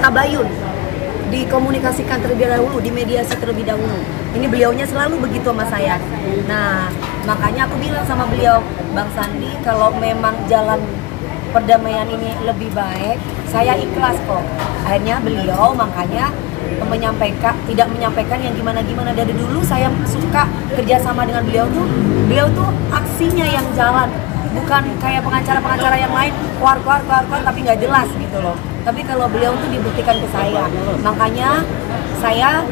tabayun, dikomunikasikan terlebih dahulu, dimediasi terlebih dahulu. Ini beliaunya selalu begitu sama saya. Nah, makanya aku bilang sama beliau, Bang Sandi, kalau memang jalan perdamaian ini lebih baik, saya ikhlas kok. Akhirnya beliau makanya tidak menyampaikan yang gimana-gimana. Dari dulu saya suka kerjasama dengan beliau tuh aksinya yang jalan, bukan kayak pengacara-pengacara yang lain keluar tapi nggak jelas gitu loh. Tapi kalau beliau tuh dibuktikan ke saya, makanya saya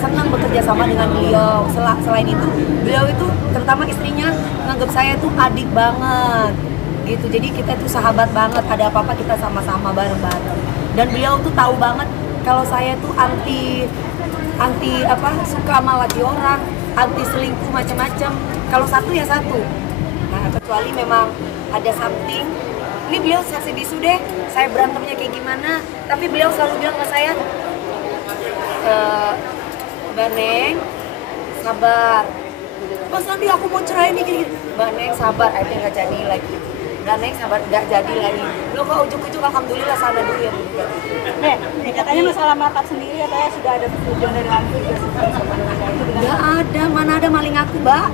senang bekerja sama dengan beliau. Selain itu, beliau itu terutama istrinya nganggap saya tuh adik banget gitu. Jadi kita tuh sahabat banget, ada apa-apa kita sama-sama bareng-bareng. Dan beliau tuh tahu banget kalau saya tuh anti suka sama laki orang, anti selingkuh macam-macam. Kalau satu ya satu. Nah, kecuali memang ada something. Ini beliau saksi bisu deh, saya berantemnya kayak gimana. Tapi beliau selalu bilang ke saya, Mbak Neng, sabar. Mas Sandi aku mau cerai nih gini. Mbak Neng sabar, akhirnya nggak jadi lagi. Mbak Neng sabar, nggak jadi lagi. Lo kok ujuk-ujuk alhamdulillah sana dulu ya. Nih, katanya masalah markup sendiri katanya sudah ada persetujuan dari langsung juga. Nggak ada, mana ada maling aku, Mbak.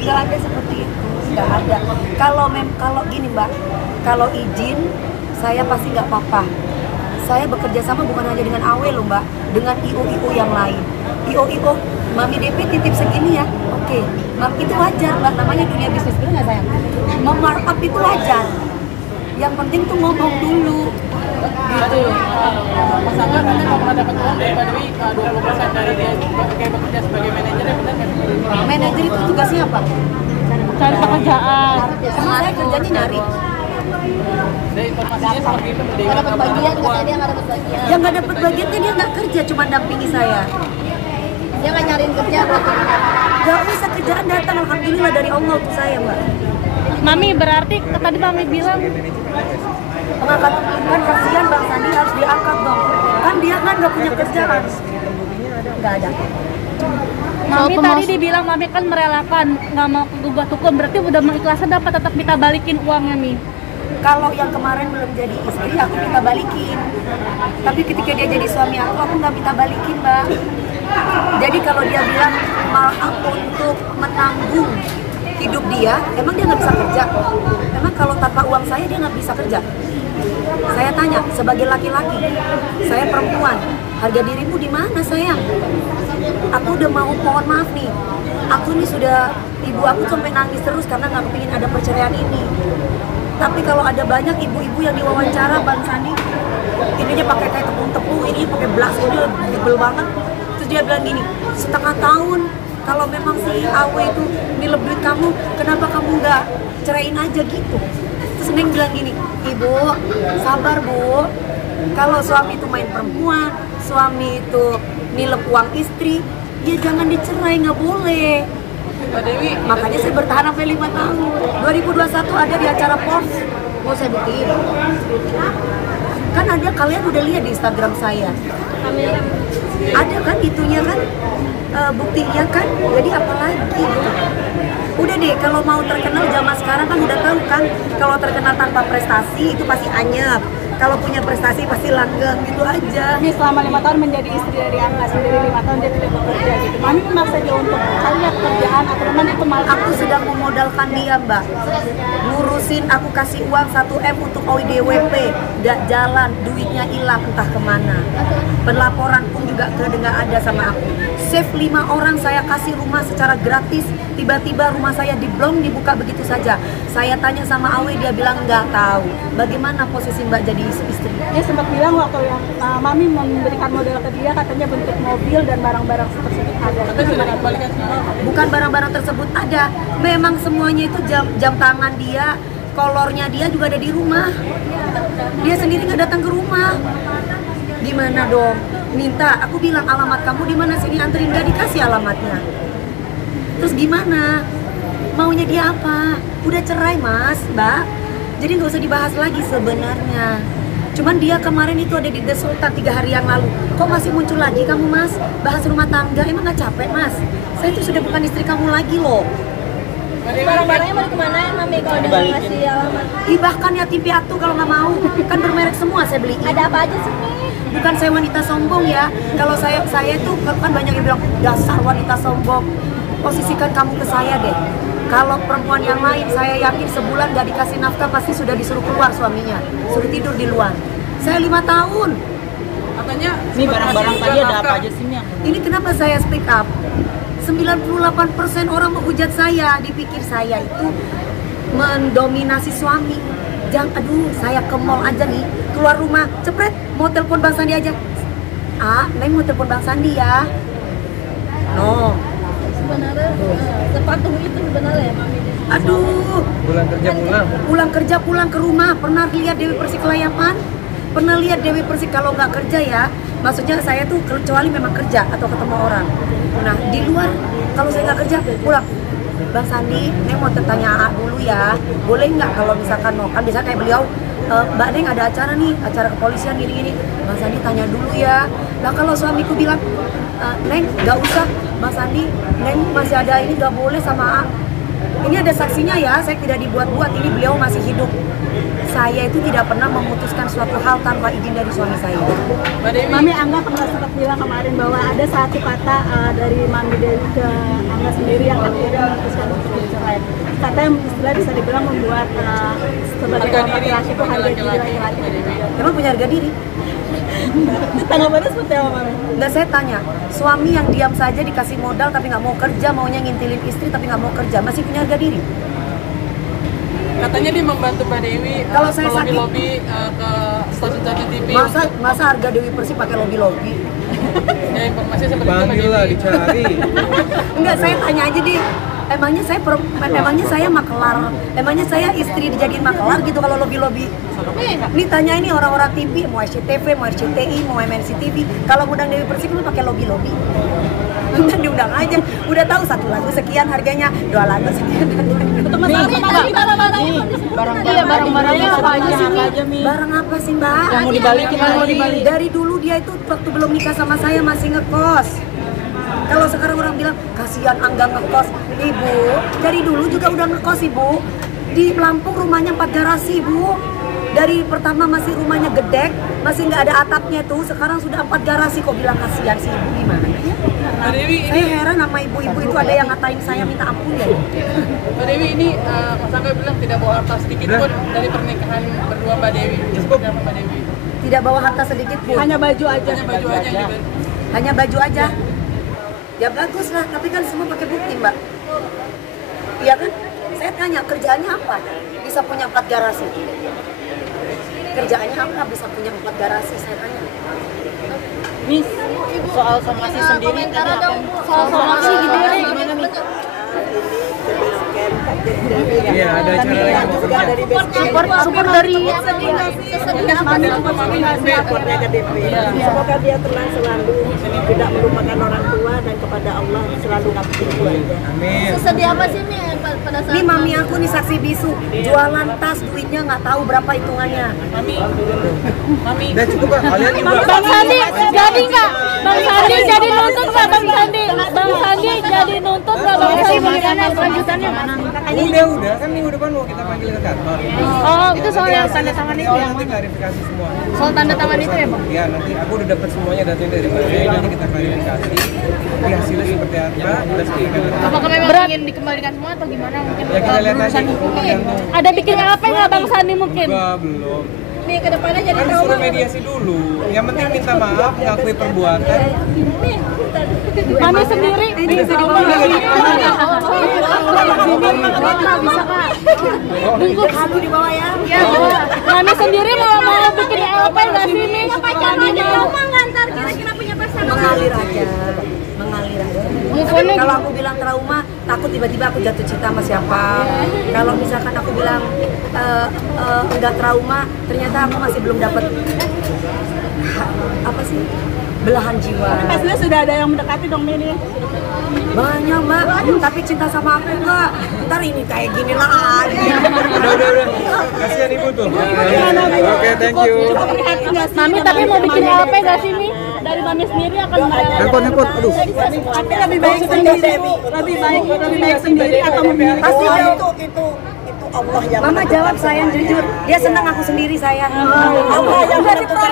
Nggak ada seperti itu, nggak ada. Kalau gini, Mbak, kalau izin saya pasti nggak apa-apa. Saya bekerja sama bukan hanya dengan AW loh, Mbak, dengan IO yang lain. IO, Mami DP titip segini ya, oke. Itu wajar, Mbak, namanya dunia bisnis, bener nggak sayang? Memarkup itu wajar. Yang penting tuh ngomong dulu. Gitu. Mas Angga katanya kalau pernah dapat uang dari Mbak Dewi 20% dari dia kayak bekerja sebagai manajer, ya benar nggak? Manajer itu tugasnya apa? Cari pekerjaan. Emang saya kerjanya nyari. Dari informasinya seperti itu, Mbak Dewi. Nggak dapat bagian, katanya dia nggak dapat bagian. Yang nggak dapat bagian kan dia nggak kerja, cuma dampingi saya. Dia nggak nyariin kerja berarti. Gak usah kerjaan datang, alhamdulillah dari Allah untuk saya, Mbak. Mami berarti tadi Mami bilang Pengangkat kan kasihan Bang Sandi harus diangkat dong. Kan dia kan nggak punya kerjaan. Nggak ada. Mami tadi dibilang Mami kan merelakan nggak mau gugat hukum, berarti udah mengikhlaskan dapat tetap minta balikin uangnya Mi. Kalau yang kemarin belum jadi istri aku minta balikin. Tapi ketika dia jadi suami aku nggak minta balikin, Mbak. Jadi kalau dia bilang maaf untuk menanggung hidup dia, emang dia nggak bisa kerja? Emang kalau tanpa uang saya dia nggak bisa kerja? Saya tanya, sebagai laki-laki, saya perempuan, harga dirimu di mana sayang? Aku udah mau mohon maaf nih, aku nih sudah, ibu aku sampai nangis terus karena nggak kepingin ada perceraian ini. Tapi kalau ada banyak ibu-ibu yang diwawancara Bang Sandi, ininya pakai kayak tepung-tepung, ini pakai blas, ini tebel banget. Terus dia bilang gini, setengah tahun, kalau memang si Awe itu nilep duit kamu, kenapa kamu nggak ceraiin aja gitu? Terus Neng bilang gini, Ibu, sabar Bu, kalau suami itu main perempuan, suami itu nilep uang istri, ya jangan dicerai, nggak boleh. Mbak Dewi, Makanya saya bertahan sampai 5 tahun. 2021 ada di acara Pors, mau saya buktiin. Kan ada, kalian udah lihat di Instagram saya. Ada kan itunya kan, buktinya kan, jadi apalagi gitu. Udah deh, kalau mau terkenal zaman sekarang kan udah tahu kan, kalau terkenal tanpa prestasi itu pasti anyep, kalau punya prestasi pasti langgeng, gitu aja. Mi selama 5 tahun menjadi istri dari Angga, sendiri 5 tahun dia tidak bekerja gitu. Mami memaksa dia untuk cari pekerjaan atau memang itu malah? Aku sedang memodalkan dia, Mbak. Ngurusin, aku kasih uang 1M untuk OIDWP, gak jalan, duitnya hilang entah kemana. Pelaporan pun juga nggak ada sama aku. Save 5 orang saya kasih rumah secara gratis, tiba-tiba rumah saya diblong, dibuka begitu saja. Saya tanya sama Awe, dia bilang nggak tahu. Bagaimana posisi Mbak jadi istri? Dia sempat bilang waktu yang Mami memberikan modal ke dia, katanya bentuk mobil dan barang-barang tersebut ada. tapi sudah dikembalikan semua. Bukan barang-barang tersebut ada, memang semuanya itu jam tangan dia, kolornya dia juga ada di rumah. Dia sendiri nggak datang ke rumah. Gimana dong? Minta, aku bilang alamat kamu di mana, sini anterin, nggak dikasih alamatnya. Terus gimana? Maunya dia apa? Udah cerai Mas, Mbak. Jadi nggak usah dibahas lagi sebenarnya. Cuman dia kemarin itu ada di The Sultan 3 hari yang lalu. Kok masih muncul lagi kamu Mas? Bahas rumah tangga, emang nggak capek Mas? Saya itu sudah bukan istri kamu lagi loh. Barang-barangnya mau dikemanain Mami kalau dia nggak ngasih alamat? Bahkan ya TV Atu kalau nggak mau, kan bermerek semua saya beli. Ada apa aja sih Mi? Bukan saya wanita sombong ya. Kalau saya itu kan banyak yang bilang dasar wanita sombong. Posisikan kamu ke saya deh. Kalau perempuan yang lain, saya yakin sebulan gak dikasih nafkah pasti sudah disuruh keluar suaminya, suruh tidur di luar. Saya 5 tahun. Katanya Ini barang-barang tadi ada apa aja sih nih? Ini kenapa saya speak up? 98% orang menghujat saya, dipikir saya itu mendominasi suami. Aduh, saya ke mall aja nih, keluar rumah, cepret, mau telepon Bang Sandi aja. Neng mau telepon Bang Sandi ya. No. Sebenarnya sepatuh itu sebenarnya Mami. Aduh. Pulang kerja pulang ke rumah. Pernah lihat Dewi Persik kelayapan? Pernah lihat Dewi Persik kalau nggak kerja ya? Maksudnya saya tuh kecuali memang kerja atau ketemu orang. Nah di luar kalau saya nggak kerja pulang. Bang Sandi, Neng mau tanya dulu ya. Boleh nggak kalau misalkan mau? Kan biasanya kayak beliau, Mbak Neng ada acara nih, acara kepolisian gini-gini. Bang Sandi tanya dulu ya. Lah kalau suamiku bilang, Neng nggak usah, Bang Sandi, Neng masih ada ini nggak boleh sama A. Ini ada saksinya ya, saya tidak dibuat-buat, ini beliau masih hidup. Saya itu tidak pernah memutuskan suatu hal tanpa izin dari suami saya. Mami Angga pernah sempat bilang kemarin bahwa ada satu kata dari Mami Dewi ke Angga sendiri yang akhirnya memutuskan untuk bercerai. Kata yang istilah bisa dibilang membuat sebagai laki-laki itu harga diri laki-laki. Emang punya harga diri? Tanggapannya seperti apa Mami? Nggak, saya tanya, suami yang diam saja dikasih modal tapi nggak mau kerja, maunya ngintilin istri tapi nggak mau kerja, masih punya harga diri? Katanya dia membantu Mbak Dewi Kalau saya sakit, lobby ke stasiun TV. Masa harga Dewi Persik pakai lobby-lobby? Ya informasi seperti itu. Panggil lah, dicari. Enggak, saya tanya aja di emangnya saya makelar, emangnya saya istri dijadiin makelar gitu kalau lobby-lobby. Ini tanya ini orang-orang TV, mau SCTV, mau RCTI, mau MNC TV, kalau ngundang Dewi Persik lu pakai lobby-lobby. Udah diundang aja, udah tahu satu lagu sekian harganya, 2 lagu sekian harganya. Barang-barangnya apa aja sih? Barang apa sih Mbak? Yang mau dibalikin, Dari dulu dia itu waktu belum nikah sama saya masih ngekos. Kalau sekarang orang bilang kasihan Angga ngekos, Ibu dari dulu juga udah ngekos Ibu. Di Lampung rumahnya 4 garasi Ibu. Dari pertama masih rumahnya gedek, masih nggak ada atapnya tuh. Sekarang sudah 4 garasi, kok bilang kasihan sih Ibu gimana? Mbak Dewi, Saya heran sama ibu-ibu itu ada yang ngatain saya minta ampun ya. Mbak Dewi ini Mas Angga bilang tidak bawa harta sedikit pun dari pernikahan berdua Mbak Dewi. Seperti apa Mbak Dewi? Tidak bawa harta sedikit pun. Hanya baju aja. Hanya baju aja yang dibeli. Hanya baju aja. Ya bagus lah, tapi kan semua pakai bukti Mbak. Iya kan? Saya tanya kerjaannya apa? Bisa punya 4 garasi. Kerjaannya apa bisa punya 4 garasi? Saya tanya. Nih, soal somasi sendiri tadi apa? Soal somasi gimana nih? Iya, ada acara lagi mau kerja. Support dari Supportnya ke DP. Semoga dia tenang selalu, tidak melupakan orang tua dan kepada Allah selalu ngabdi itu aja. Amin. Sesedih apa sih Mi pada saat Ini mami aku nih saksi bisu, jualan tas duitnya nggak tahu berapa hitungannya. Mami, Udah cukup Kak, kalian juga. Bang Sandi jadi nggak? Bang Sandi jadi nuntut nggak Bang Sandi? Bang Sandi jadi nuntut nggak Bang Sandi? Bagaimana kelanjutannya? Udah, kan minggu depan mau kita panggil ke kantor. Oh itu soal yang tanda tangan itu ya? Nanti klarifikasi semua. Soal tanda tangan itu ya Bang? Ya, nanti aku udah dapat semuanya datanya dari Mbak Dewi, nanti kita klarifikasi. Nanti hasilnya seperti apa, kita sebutkan. Apakah memang ingin dikembalikan semua atau gimana mungkin? Ya kita lihat aja, tergantung. Ada bikin apa nggak Bang Sandi mungkin? Enggak, belum. Nih kedepannya jadi Kan disuruh mediasi dulu. Yang penting minta maaf, ngakui perbuatan. Mami sendiri bisa bungkus Halu di bawah ya. ya Mami sendiri mau bikin apa nggak sih nih pacarnya ngantar kira-kira punya pasangan Mengalir aja. Kalau aku bilang trauma, takut tiba-tiba aku jatuh cinta sama siapa. Kalau misalkan aku bilang enggak trauma, ternyata aku masih belum dapat apa sih belahan jiwa. pastinya sudah ada yang mendekati dong Mini. Banyak Mbak, tapi cinta sama aku enggak. Ntar ini kayak gini lagi. Udah. Kasihan ibu tuh. Oke, thank you. Mami tapi mau bikin apa nggak sih Mi? Dari Mami sendiri akan Handphone, aduh. tapi lebih baik sendiri lebih baik sendiri atau memilih Pasti jawab. Itu Allah yang Mama jawab sayang jujur. Dia senang aku sendiri sayang. Allah yang menentukan